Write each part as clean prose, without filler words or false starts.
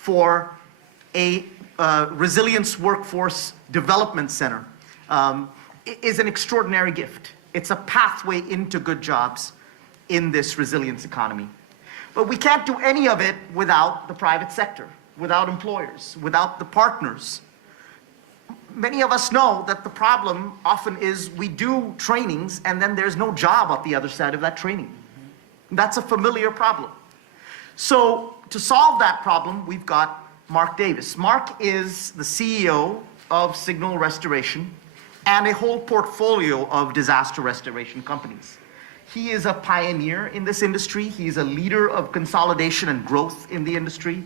for a resilience workforce development center is an extraordinary gift. It's a pathway into good jobs in this resilience economy. But we can't do any of it without the private sector, without employers, without the partners. Many of us know that the problem often is we do trainings and then there's no job at the other side of that training. That's a familiar problem. So to solve that problem, we've got Mark Davis. Mark is the CEO of Signal Restoration and a whole portfolio of disaster restoration companies. He is a pioneer in this industry. He's a leader of consolidation and growth in the industry.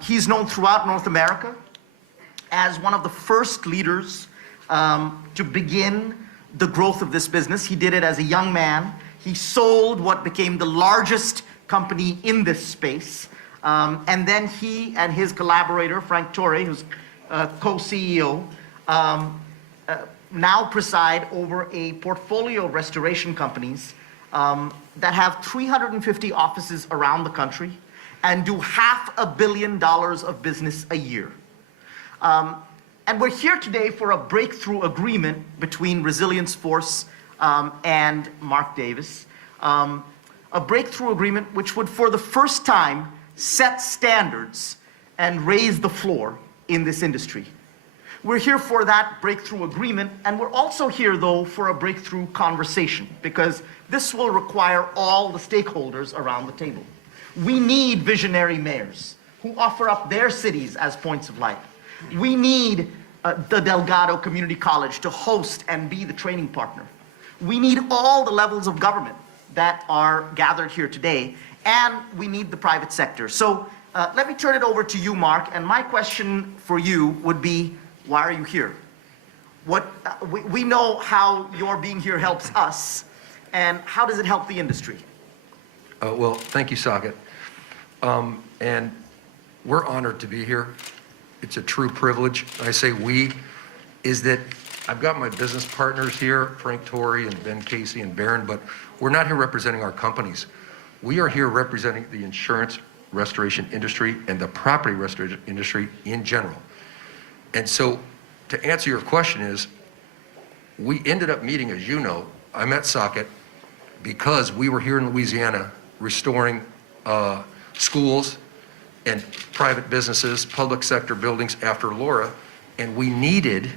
He's known throughout North America as one of the first leaders to begin the growth of this business. He did it as a young man. He sold what became the largest company in this space. And then he and his collaborator, Frank Torre, who's co-CEO, now preside over a portfolio of restoration companies that have 350 offices around the country and do $500 million of business a year. And we're here today for a breakthrough agreement between Resilience Force and Mark Davis. A breakthrough agreement which would, for the first time, set standards and raise the floor in this industry. We're here for that breakthrough agreement, and we're also here, though, for a breakthrough conversation, because this will require all the stakeholders around the table. We need visionary mayors who offer up their cities as points of light. We need the Delgado Community College to host and be the training partner. We need all the levels of government that are gathered here today, and we need the private sector. So let me turn it over to you, Mark, and my question for you would be, why are you here? We know how your being here helps us, and how does it help the industry? Well, thank you, Saket. And we're honored to be here. It's a true privilege. I say we, is that I've got my business partners here, Frank Torre and Ben Casey and Barron, but we're not here representing our companies. We are here representing the insurance restoration industry and the property restoration industry in general. And so to answer your question is, we ended up meeting, as you know, I met Saket because we were here in Louisiana restoring schools and private businesses, public sector buildings after Laura, and we needed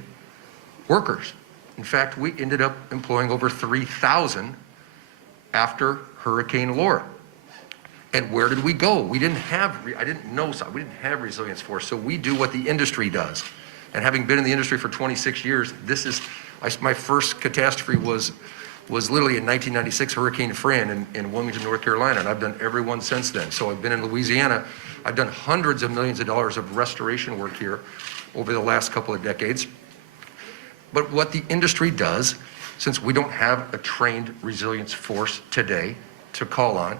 workers. In fact, we ended up employing over 3,000 after Hurricane Laura. And where did we go? We didn't have, I didn't know, we didn't have Resilience Force, so we do what the industry does. And having been in the industry for 26 years, this is, my first catastrophe was literally in 1996, Hurricane Fran in Wilmington, North Carolina, and I've done every one since then. So I've been in Louisiana. I've done hundreds of millions of dollars of restoration work here over the last couple of decades. But what the industry does, since we don't have a trained resilience force today to call on,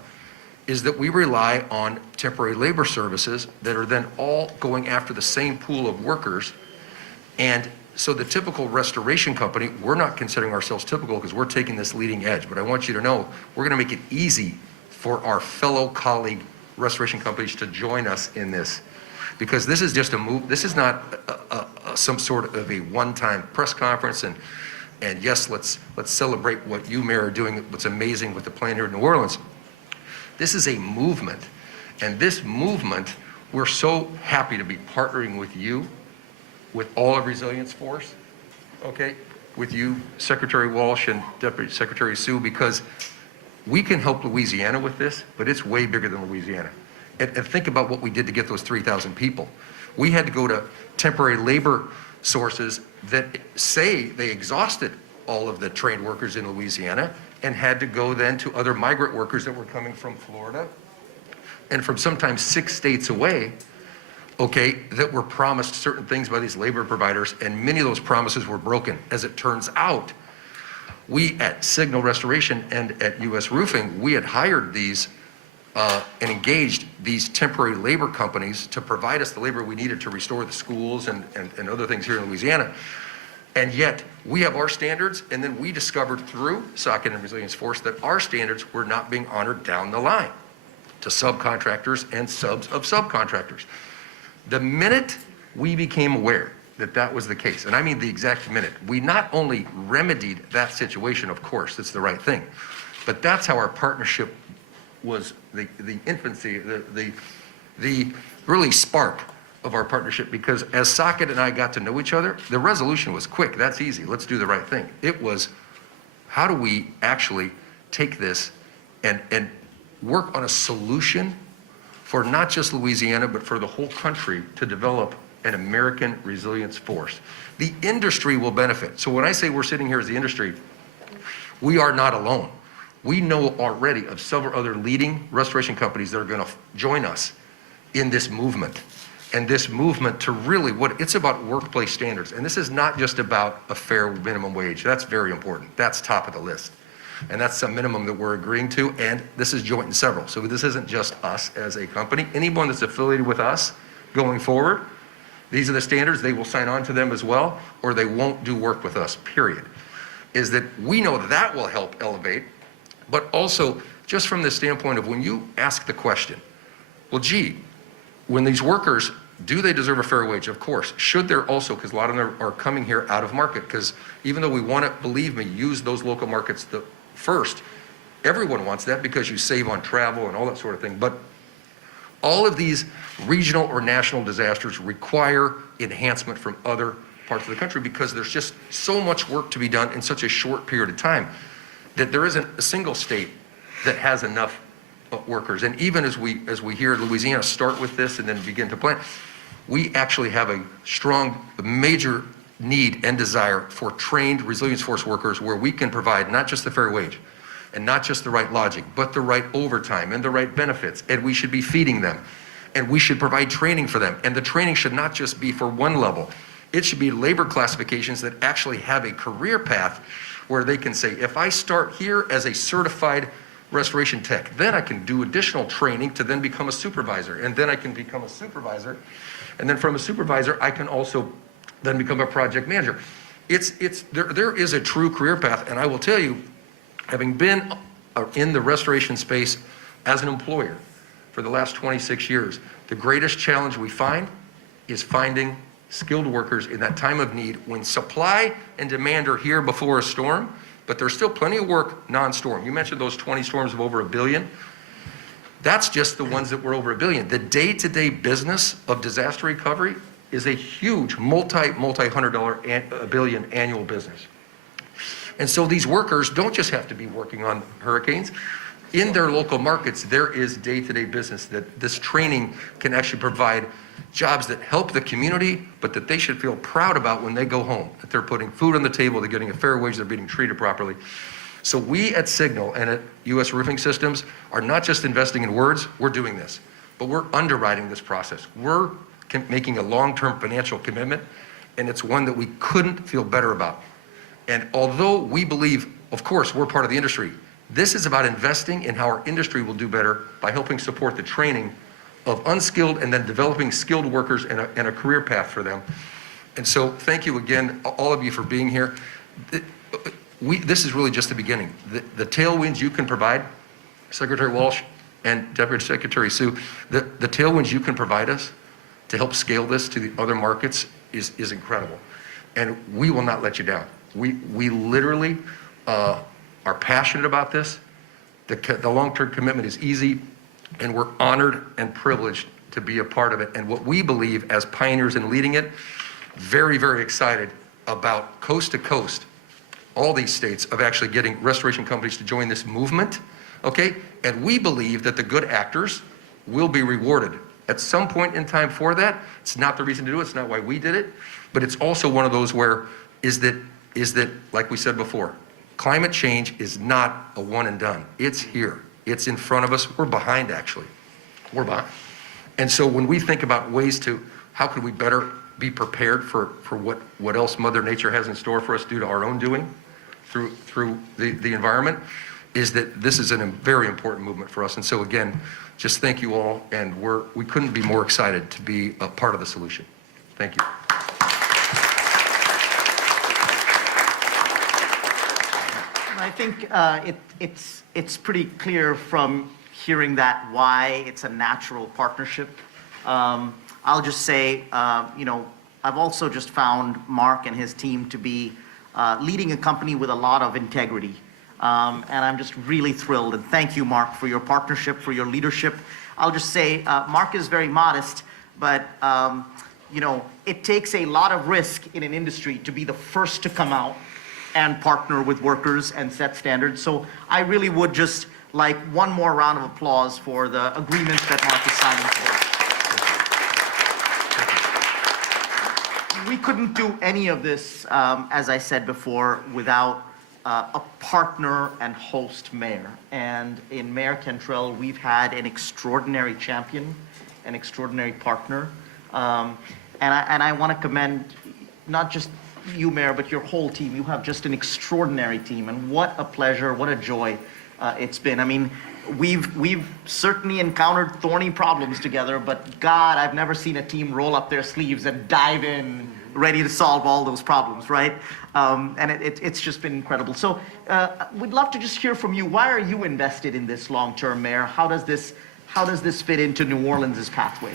is that we rely on temporary labor services that are then all going after the same pool of workers. And so the typical restoration company, we're not considering ourselves typical because we're taking this leading edge. But I want you to know, we're gonna make it easy for our fellow colleague restoration companies to join us in this. Because this is just a move, this is not some sort of a one-time press conference and yes, let's celebrate what you, Mayor, are doing, what's amazing with the plan here in New Orleans. This is a movement, and this movement, we're so happy to be partnering with you, with all of Resilience Force, okay? With you, Secretary Walsh and Deputy Secretary Sue, because we can help Louisiana with this, but it's way bigger than Louisiana. And think about what we did to get those 3,000 people. We had to go to temporary labor sources that say they exhausted all of the trained workers in Louisiana and had to go then to other migrant workers that were coming from Florida and from sometimes 6 states away, okay, that were promised certain things by these labor providers, and many of those promises were broken. As it turns out, we at Signal Restoration and at US Roofing, we had hired these and engaged these temporary labor companies to provide us the labor we needed to restore the schools and other things here in Louisiana. And yet we have our standards, and then we discovered through Saket and Resilience Force that our standards were not being honored down the line to subcontractors and subs of subcontractors. The minute we became aware that that was the case, and I mean the exact minute, we not only remedied that situation, of course, it's the right thing, but that's how our partnership was the infancy, the really spark of our partnership, because as Socket and I got to know each other, the resolution was quick. That's easy. Let's do the right thing. It was, how do we actually take this and work on a solution for not just Louisiana, but for the whole country to develop an American resilience force. The industry will benefit. So when I say we're sitting here as the industry, we are not alone. We know already of several other leading restoration companies that are going to join us in this movement. And this movement to really, it's about workplace standards. And this is not just about a fair minimum wage. That's very important. That's top of the list. And that's some minimum that we're agreeing to. And this is joint and several. So this isn't just us as a company. Anyone that's affiliated with us going forward, these are the standards. They will sign on to them as well, or they won't do work with us, period. Is that we know that will help elevate, but also just from the standpoint of when you ask the question, well, gee, when these workers, do they deserve a fair wage? Of course. Should there also, because a lot of them are coming here out of market, because even though we want to, believe me, use those local markets first, everyone wants that because you save on travel and all that sort of thing. But all of these regional or national disasters require enhancement from other parts of the country because there's just so much work to be done in such a short period of time that there isn't a single state that has enough workers. And even as we hear Louisiana start with this and then begin to plan, we actually have a strong, major need and desire for trained resilience force workers where we can provide not just the fair wage and not just the right lodging, but the right overtime and the right benefits. And we should be feeding them. And we should provide training for them. And the training should not just be for one level. It should be labor classifications that actually have a career path where they can say, if I start here as a certified restoration tech, then I can do additional training to then become a supervisor, and then I can become a supervisor, and then from a supervisor I can also then become a project manager. There is a true career path, and I will tell you, having been in the restoration space as an employer for the last 26 years, the greatest challenge we find is finding skilled workers in that time of need when supply and demand are here before a storm. But there's still plenty of work non-storm. You mentioned those 20 storms of over $1 billion. That's just the ones that were over $1 billion. The day-to-day business of disaster recovery is a huge multi-$100 billion annual business. And so these workers don't just have to be working on hurricanes. In their local markets, there is day-to-day business that this training can actually provide jobs that help the community, but that they should feel proud about when they go home, that they're putting food on the table, they're getting a fair wage, they're being treated properly. So we at Signal and at U.S. Roofing Systems are not just investing in words, we're doing this, but we're underwriting this process. We're making a long-term financial commitment, and it's one that we couldn't feel better about. And although we believe, of course, we're part of the industry, this is about investing in how our industry will do better by helping support the training of unskilled and then developing skilled workers and a career path for them. And so thank you again, all of you, for being here. This is really just the beginning. The tailwinds you can provide, Secretary Walsh and Deputy Secretary Sue, the tailwinds you can provide us to help scale this to the other markets is incredible. And we will not let you down. We literally are passionate about this. The long-term commitment is easy, and we're honored and privileged to be a part of it. And what we believe as pioneers in leading it, very, very excited about coast to coast, all these states, of actually getting restoration companies to join this movement, okay? And we believe that the good actors will be rewarded at some point in time for that. It's not the reason to do it, it's not why we did it, but it's also one of those where is that, like we said before, climate change is not a one and done. It's here. It's in front of us. We're behind, actually. We're behind. And so when we think about ways to, how could we better be prepared for what else Mother Nature has in store for us due to our own doing through the environment, is that this is a very important movement for us. And so again, just thank you all, and we couldn't be more excited to be a part of the solution. Thank you. I think it's pretty clear from hearing that why it's a natural partnership. I'll just say, I've also just found Mark and his team to be leading a company with a lot of integrity. And I'm just really thrilled. And thank you, Mark, for your partnership, for your leadership. I'll just say, Mark is very modest, but it takes a lot of risk in an industry to be the first to come out and partner with workers and set standards. So I really would just like one more round of applause for the agreement that Mark is signing today. We couldn't do any of this, as I said before, without a partner and host mayor. And in Mayor Cantrell, we've had an extraordinary champion, an extraordinary partner. And I want to commend not just you, Mayor, but your whole team. You have just an extraordinary team, and what a pleasure, what a joy it's been. I mean, we've certainly encountered thorny problems together, but God, I've never seen a team roll up their sleeves and dive in, ready to solve all those problems, right? And it's just been incredible. So we'd love to just hear from you. Why are you invested in this long-term, Mayor? How does this fit into New Orleans' pathway?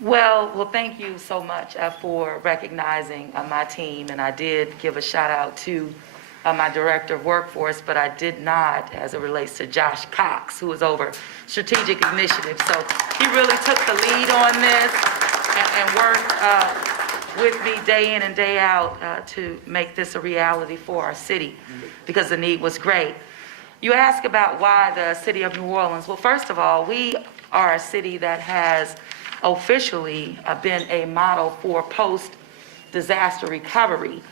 Well, thank you so much for recognizing my team, and I did give a shout out to my director of workforce, but I did not as it relates to Josh Cox, who is over strategic initiatives. So he really took the lead on this and worked with me day in and day out to make this a reality for our city, because the need was great. You ask about why the city of New Orleans. Well, first of all, we are a city that has officially been a model for post-disaster recovery.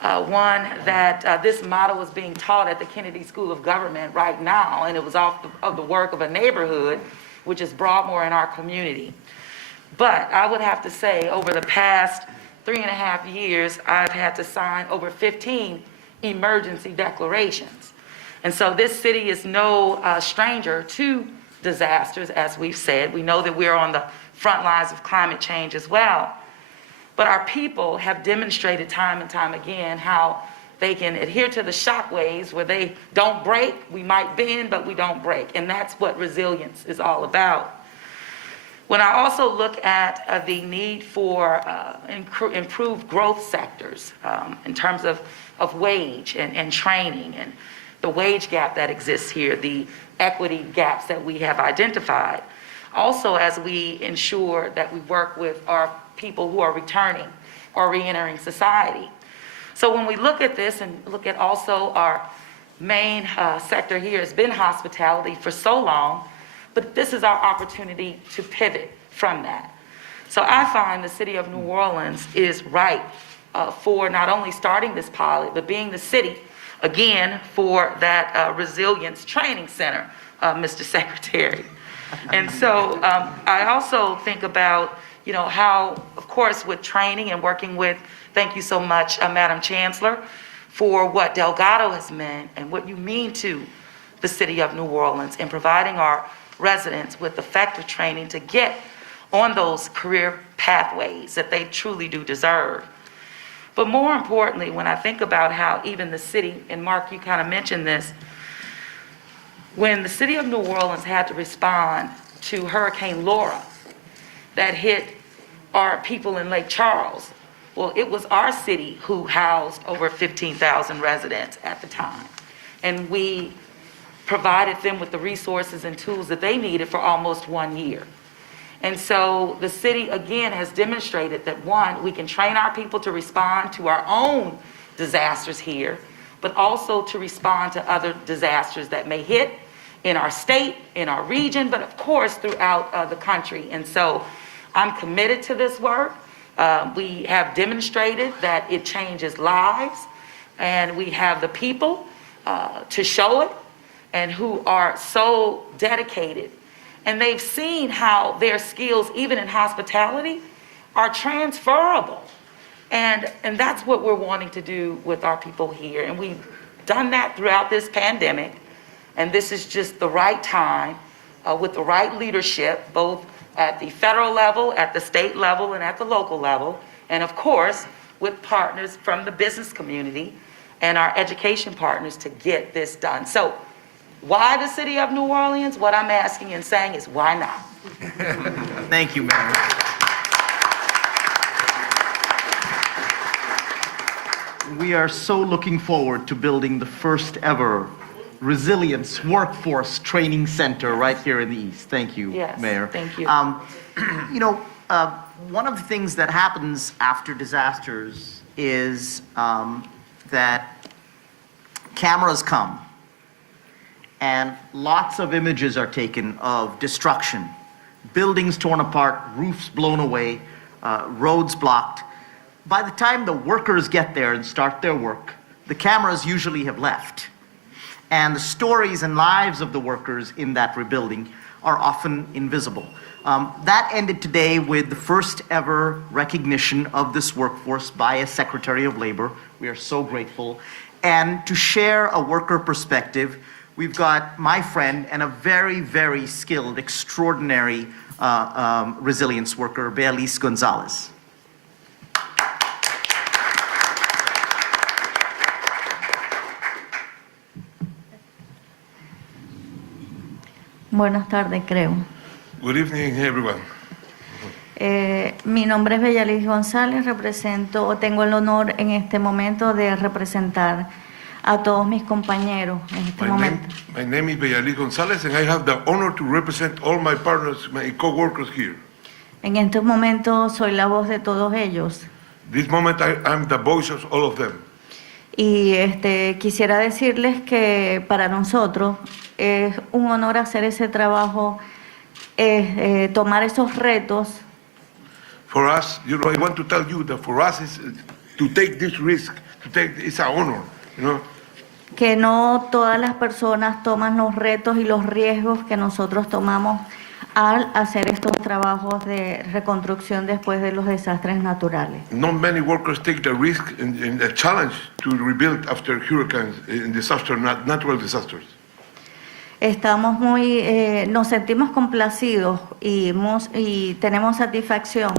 One that this model is being taught at the Kennedy School of Government right now, and it was off of the work of a neighborhood, which is Broadmoor in our community. But I would have to say, over the past 3.5 years, I've had to sign over 15 emergency declarations. And so this city is no stranger to disasters, as we've said. We know that we're on the front lines of climate change as well. But our people have demonstrated time and time again how they can adhere to the shock waves where they don't break. We might bend, but we don't break. And that's what resilience is all about. When I also look at the need for improved growth sectors in terms of wage and training and the wage gap that exists here, the equity gaps that we have identified. Also, as we ensure that we work with our people who are returning or re-entering society. So when we look at this and look at also our main sector here has been hospitality for so long, but this is our opportunity to pivot from that. So I find the city of New Orleans is right for not only starting this pilot, but being the city, again, for that resilience training center, Mr. Secretary. And so I also think about, how, of course, with training and working with, thank you so much, Madam Chancellor, for what Delgado has meant and what you mean to the city of New Orleans in providing our residents with effective training to get on those career pathways that they truly do deserve. But more importantly, when I think about how even the city, and Mark, you kind of mentioned this, when the city of New Orleans had to respond to Hurricane Laura that hit our people in Lake Charles, well, it was our city who housed over 15,000 residents at the time. And we provided them with the resources and tools that they needed for almost 1 year. And so the city, again, has demonstrated that, one, we can train our people to respond to our own disasters here, but also to respond to other disasters that may hit in our state, in our region, but of course throughout the country. And so I'm committed to this work. We have demonstrated that it changes lives, and we have the people to show it, and who are so dedicated. And they've seen how their skills, even in hospitality, are transferable. And that's what we're wanting to do with our people here. And we've done that throughout this pandemic. And this is just the right time with the right leadership, both at the federal level, at the state level, and at the local level. And of course, with partners from the business community and our education partners to get this done. So why the city of New Orleans? What I'm asking and saying is, why not? Thank you, Mayor. We are so looking forward to building the first ever resilience workforce training center right here in the East. Thank you, Yes, Mayor. thank you. You know, one of the things that happens after disasters is that cameras come and lots of images are taken of destruction, buildings torn apart, roofs blown away, roads blocked. By the time the workers get there and start their work, the cameras usually have left. And the stories and lives of the workers in that rebuilding are often invisible. That ended today with the first ever recognition of this workforce by a Secretary of Labor. We are so grateful. And to share a worker perspective, we've got my friend and a very, very skilled, extraordinary resilience worker, Beatriz Gonzalez. Buenas tardes, creo. Good evening, everyone. Mi nombre es Beatriz González, tengo el honor en este momento de representar a todos mis compañeros en este momento. My name is Beatriz González, and I have the honor to represent all my partners, my co-workers here. En este momento soy la voz de todos ellos. This moment, I'm the voice of all of them. Y quisiera decirles que para nosotros es un honor hacer ese trabajo, tomar esos retos. For us, you know, I want to tell you that for us, to take this risk, it's an honor, you know. Que no todas las personas toman los retos y los riesgos que nosotros tomamos al hacer estos trabajos de reconstrucción después de los desastres naturales. Not many workers take the risk and the challenge to rebuild after hurricanes and natural disasters. Nos sentimos complacidos y tenemos satisfacción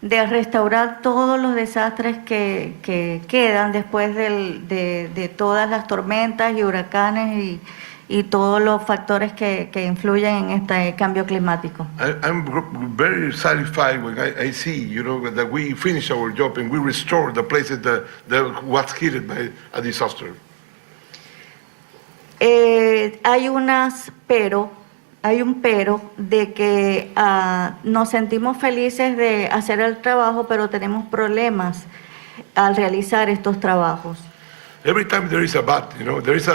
de restaurar todos los desastres que quedan después de todas las tormentas y huracanes y todos los factores que influyen en este cambio climático. I'm very satisfied when I see, you know, that we finish our job and we restore the places that was hit by a disaster. Hay un pero de que nos sentimos felices de hacer el trabajo, pero tenemos problemas al realizar estos trabajos. Every time there is a but, you know, there is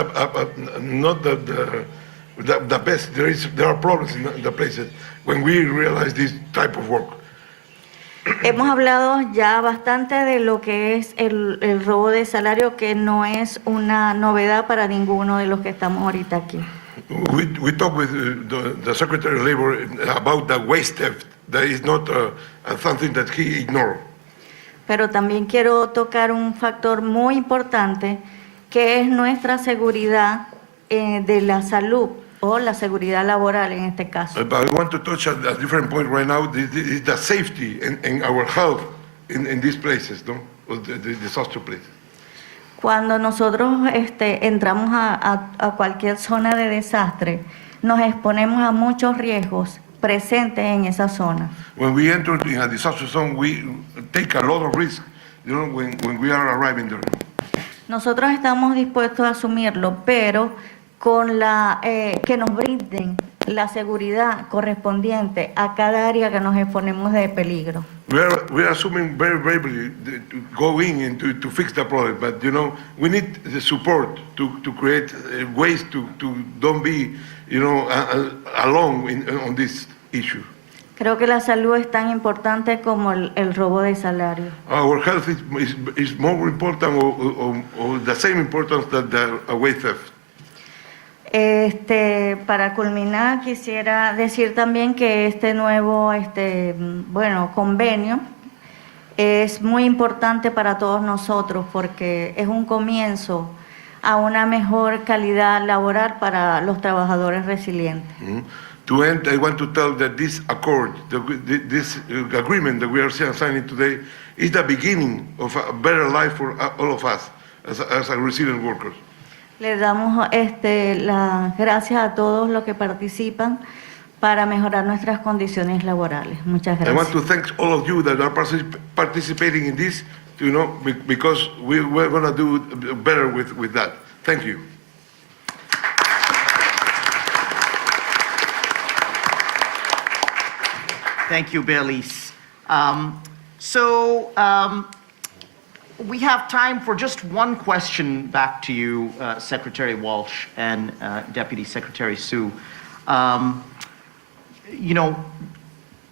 not the best. There are problems in the places when we realize this type of work. Hemos hablado ya bastante de lo que es el robo de salario, que no es una novedad para ninguno de los que estamos ahorita aquí. We talked with the Secretary of Labor about the waste theft. That is not something that he ignored. Pero también quiero tocar un factor muy importante, que es nuestra seguridad de la salud o la seguridad laboral en este caso. But I want to touch a different point right now. This is the safety and our health in these places, no? The disaster places. Cuando nosotros entramos a cualquier zona de desastre, nos exponemos a muchos riesgos presentes en esa zona. When we enter in a disaster zone, we take a lot of risk, you know, when we are arriving there. Nosotros estamos dispuestos a asumirlo, pero con que nos brinden la seguridad correspondiente a cada área que nos exponemos de peligro. We are assuming very bravely to go in and to fix the problem, but you know, we need the support to create ways to don't be, you know, alone on this issue. Creo que la salud es tan importante como el robo de salario. Our health is more important or the same importance that the waste theft. Para culminar, quisiera decir también que este nuevo convenio es muy importante para todos nosotros, porque es un comienzo a una mejor calidad laboral para los trabajadores resilientes. Mm-hmm. To end, I want to tell that this accord, this agreement that we are signing today, is the beginning of a better life for all of us as resilient workers. Le damos las gracias a todos los que participan para mejorar nuestras condiciones laborales. Muchas I want gracias. to thank all of you that are participating in this because we're going to do better with that. Thank you. Thank you, Berlice. We have time for just one question back to you, Secretary Walsh and Deputy Secretary Sue.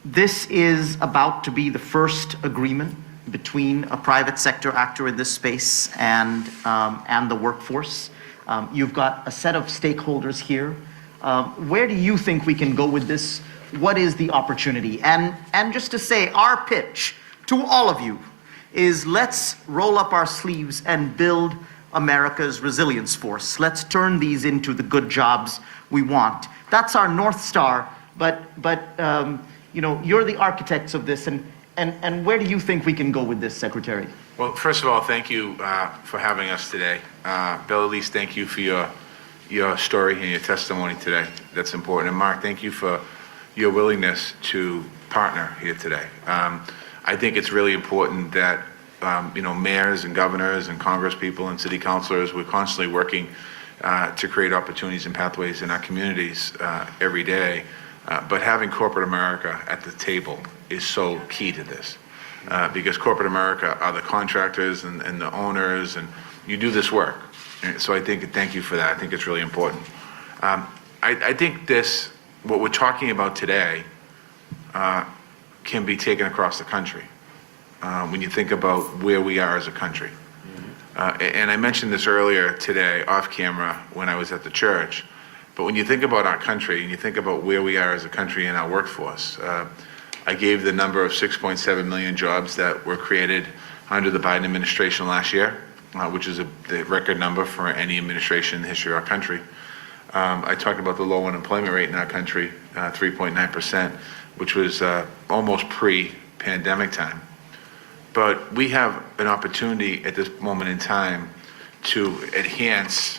This is about to be the first agreement between a private sector actor in this space and the workforce. You've got a set of stakeholders here. Where do you think we can go with this? What is the opportunity? And just to say, our pitch to all of you is let's roll up our sleeves and build America's resilience force. Let's turn these into the good jobs we want. That's our North Star, but you're the architects of this, and where do you think we can go with this, Secretary? Well, first of all, thank you for having us today. Berlice, thank you for your story and your testimony today. That's important. And Mark, thank you for your willingness to partner here today. I think it's really important that mayors and governors and congresspeople and city councilors, we're constantly working to create opportunities and pathways in our communities every day. But having corporate America at the table is so key to this, because corporate America are the contractors and the owners, and you do this work. And so thank you for that. I think it's really important. I think what we're talking about today can be taken across the country when you think about where we are as a country. And I mentioned this earlier today off camera when I was at the church, but when you think about our country and you think about where we are as a country in our workforce, I gave the number of 6.7 million jobs that were created under the Biden administration last year, which is the record number for any administration in the history of our country. I talked about the low unemployment rate in our country, 3.9%, which was almost pre-pandemic time. But we have an opportunity at this moment in time to enhance,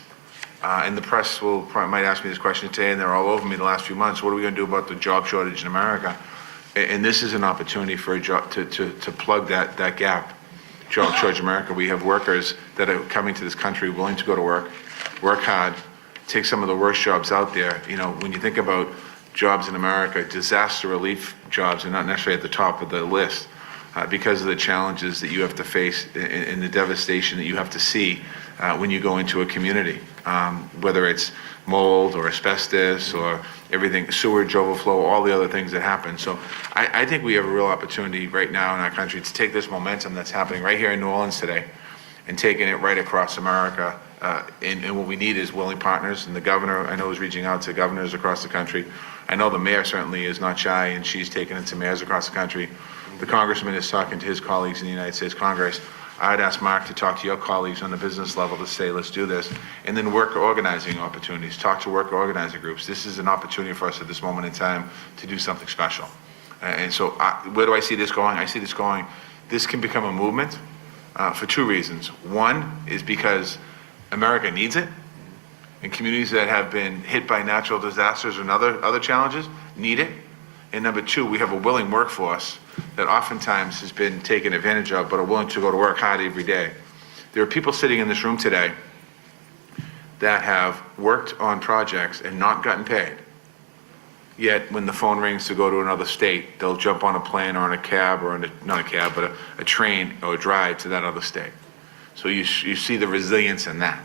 and the press might ask me this question today, and they're all over me the last few months, what are we going to do about the job shortage in America? And this is an opportunity for to plug that gap, job shortage in America. We have workers that are coming to this country willing to go to work hard, take some of the worst jobs out there. When you think about jobs in America, disaster relief jobs are not necessarily at the top of the list because of the challenges that you have to face and the devastation that you have to see when you go into a community, whether it's mold or asbestos or everything, sewage overflow, all the other things that happen. So I think we have a real opportunity right now in our country to take this momentum that's happening right here in New Orleans today and taking it right across America. And what we need is willing partners. And the governor, I know, is reaching out to governors across the country. I know the mayor certainly is not shy, and she's taking it to mayors across the country. The congressman is talking to his colleagues in the United States Congress. I'd ask Mark to talk to your colleagues on the business level to say, let's do this. And then worker organizing opportunities. Talk to worker organizing groups. This is an opportunity for us at this moment in time to do something special. And so where do I see this going? I see this going, this can become a movement for two reasons. One is because America needs it, and communities that have been hit by natural disasters and other challenges need it. And number two, we have a willing workforce that oftentimes has been taken advantage of, but are willing to go to work hard every day. There are people sitting in this room today that have worked on projects and not gotten paid. Yet when the phone rings to go to another state, they'll jump on a plane or on a cab, or not a cab, but a train or a drive to that other state. So you see the resilience in that.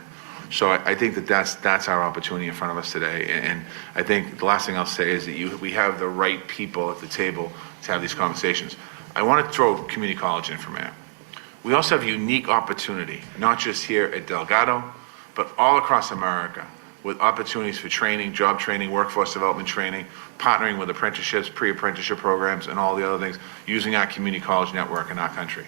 So I think that's our opportunity in front of us today. And I think the last thing I'll say is that we have the right people at the table to have these conversations. I want to throw community college in for a minute. We also have a unique opportunity, not just here at Delgado, but all across America, with opportunities for training, job training, workforce development training, partnering with apprenticeships, pre-apprenticeship programs, and all the other things, using our community college network in our country.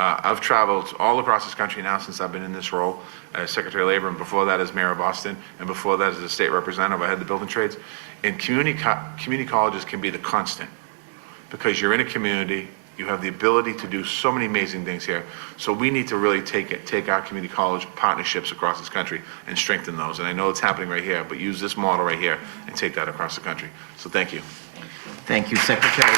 I've traveled all across this country now since I've been in this role as Secretary of Labor, and before that as Mayor of Boston, and before that as a state representative. I had the building trades. And community colleges can be the constant, because you're in a community, you have the ability to do so many amazing things here. So we need to really take our community college partnerships across this country and strengthen those. And I know it's happening right here, but use this model right here and take that across the country. So thank you. Thank you, Secretary.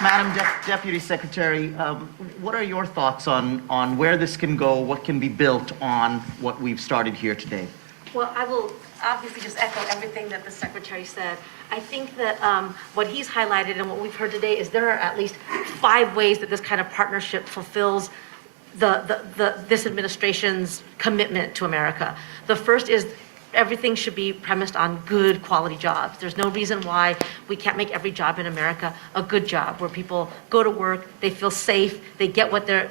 Madam Deputy Secretary, what are your thoughts on where this can go, what can be built on what we've started here today? Well, I will obviously just echo everything that the Secretary said. I think that what he's highlighted and what we've heard today is there are at least 5 ways that this kind of partnership fulfills this administration's commitment to America. The first is everything should be premised on good quality jobs. There's no reason why we can't make every job in America a good job, where people go to work, they feel safe, they get what they're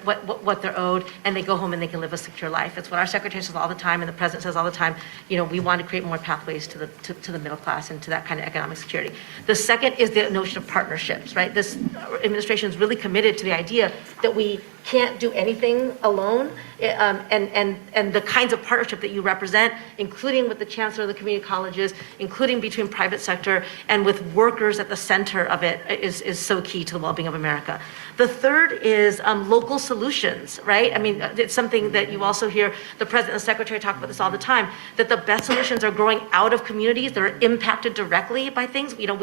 owed, and they go home and they can live a secure life. It's what our Secretary says all the time, and the President says all the time. You know, we want to create more pathways to the middle class and to that kind of economic security. The second is the notion of partnerships, right? This administration is really committed to the idea that we can't do anything alone, and the kinds of partnership that you represent, including with the chancellor of the community colleges, including between private sector and with workers at the center of it, is so key to the well-being of America. The third is local solutions, right? I mean, it's something that you also hear the President and the Secretary talk about this all the time, that the best solutions are growing out of communities that are impacted directly by things. You know,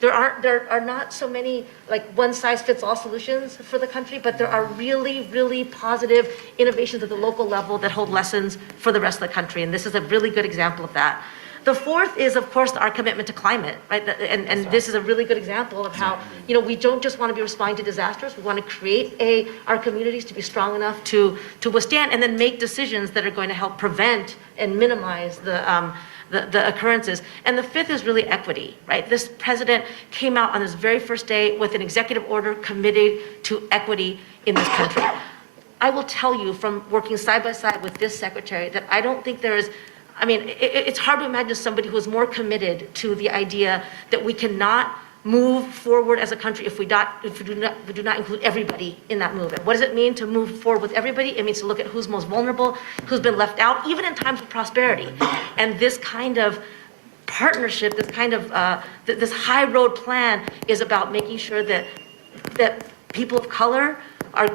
there are not so many like one-size-fits-all solutions for the country, but there are really, really positive innovations at the local level that hold lessons for the rest of the country, and this is a really good example of that. The fourth is, of course, our commitment to climate, right? And this is a really good example of how, you know, we don't just want to be responding to disasters. We want to create our communities to be strong enough to withstand and then make decisions that are going to help prevent and minimize the occurrences. And the fifth is really equity, right? This president came out on his very first day with an executive order committed to equity in this country. I will tell you from working side by side with this secretary that I don't think there is, I mean, it's hard to imagine somebody who is more committed to the idea that we cannot move forward as a country if we do not include everybody in that movement. What does it mean to move forward with everybody? It means to look at who's most vulnerable, who's been left out, even in times of prosperity. And this kind of partnership, this kind of this high road plan is about making sure that people of color are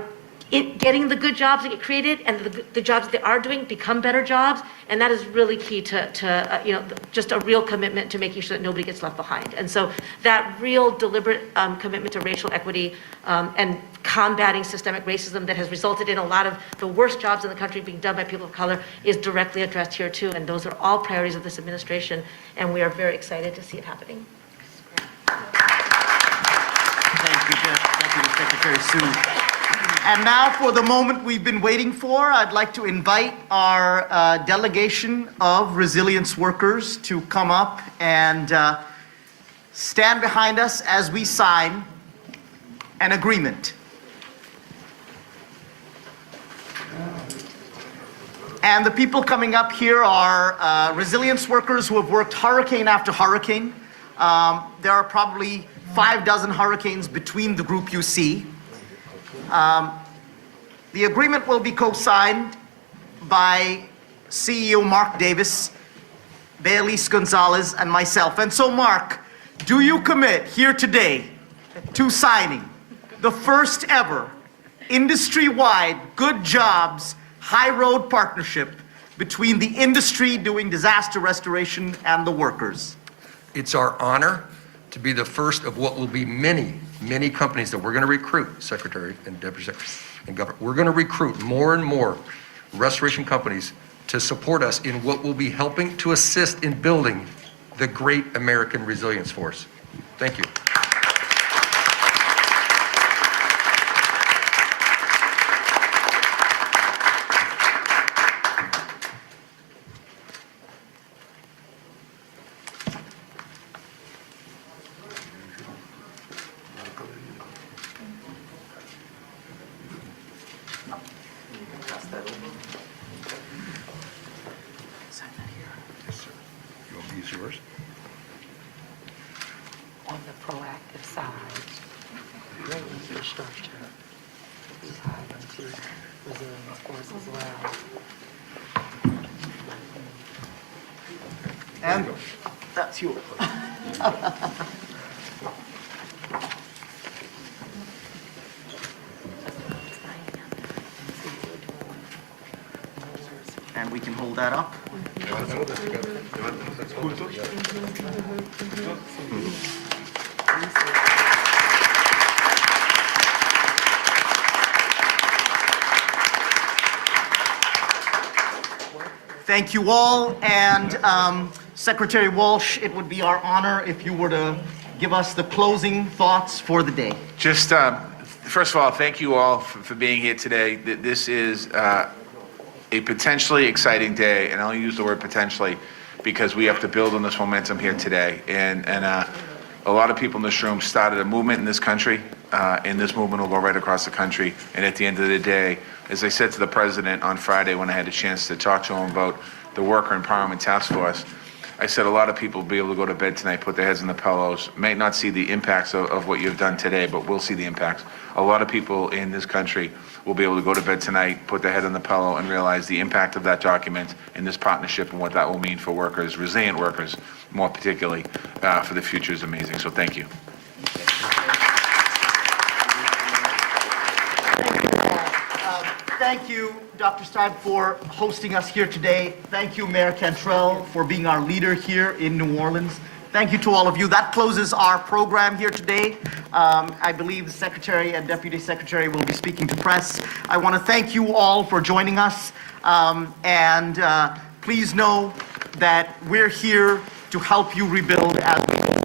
getting the good jobs that get created, and the jobs that they are doing become better jobs, and that is really key to you know, just a real commitment to making sure that nobody gets left behind. And so that real deliberate commitment to racial equity and combating systemic racism that has resulted in a lot of the worst jobs in the country being done by people of color is directly addressed here too, and those are all priorities of this administration, and we are very excited to see it happening. Thank you, Deputy Secretary Sue. And now for the moment we've been waiting for, I'd like to invite our delegation of resilience workers to come up and stand behind us as we sign an agreement. And the people coming up here are resilience workers who have worked hurricane after hurricane. There are probably 6 hurricanes between the group you see. The agreement will be co-signed by CEO Mark Davis, Bailise Gonzalez, and myself. And so, Mark, do you commit here today to signing the first ever industry-wide good jobs high road partnership between the industry doing disaster restoration and the workers? It's our honor to be the first of what will be many, many companies that we're going to recruit, Secretary and Deputy Secretary and Governor. We're going to recruit more and more restoration companies to support us in what will be helping to assist in building the great American resilience force. Thank you. Yours. On the proactive side, great infrastructure is tied into resilience, of course, as well. And that's yours. And we can hold that up. Thank you all, and Secretary Walsh, it would be our honor if you were to give us the closing thoughts for the day. Just, first of all, thank you all for being here today. This is a potentially exciting day, and I'll use the word potentially because we have to build on this momentum here today. And a lot of people in this room started a movement in this country, and this movement will go right across the country. And at the end of the day, as I said to the president on Friday when I had a chance to talk to him about the Worker Empowerment Task Force, I said a lot of people will be able to go to bed tonight, put their heads in the pillows, may not see the impacts of what you've done today, but we'll see the impacts. A lot of people in this country will be able to go to bed tonight, put their head on the pillow, and realize the impact of that document and this partnership and what that will mean for workers, resilient workers, more particularly, for the future is amazing. So thank you. Thank you, Dr. Stein, for hosting us here today. Thank you, Mayor Cantrell, for being our leader here in New Orleans. Thank you to all of you. That closes our program here today. I believe the Secretary and Deputy Secretary will be speaking to press. I want to thank you all for joining us. Please know that we're here to help you rebuild as we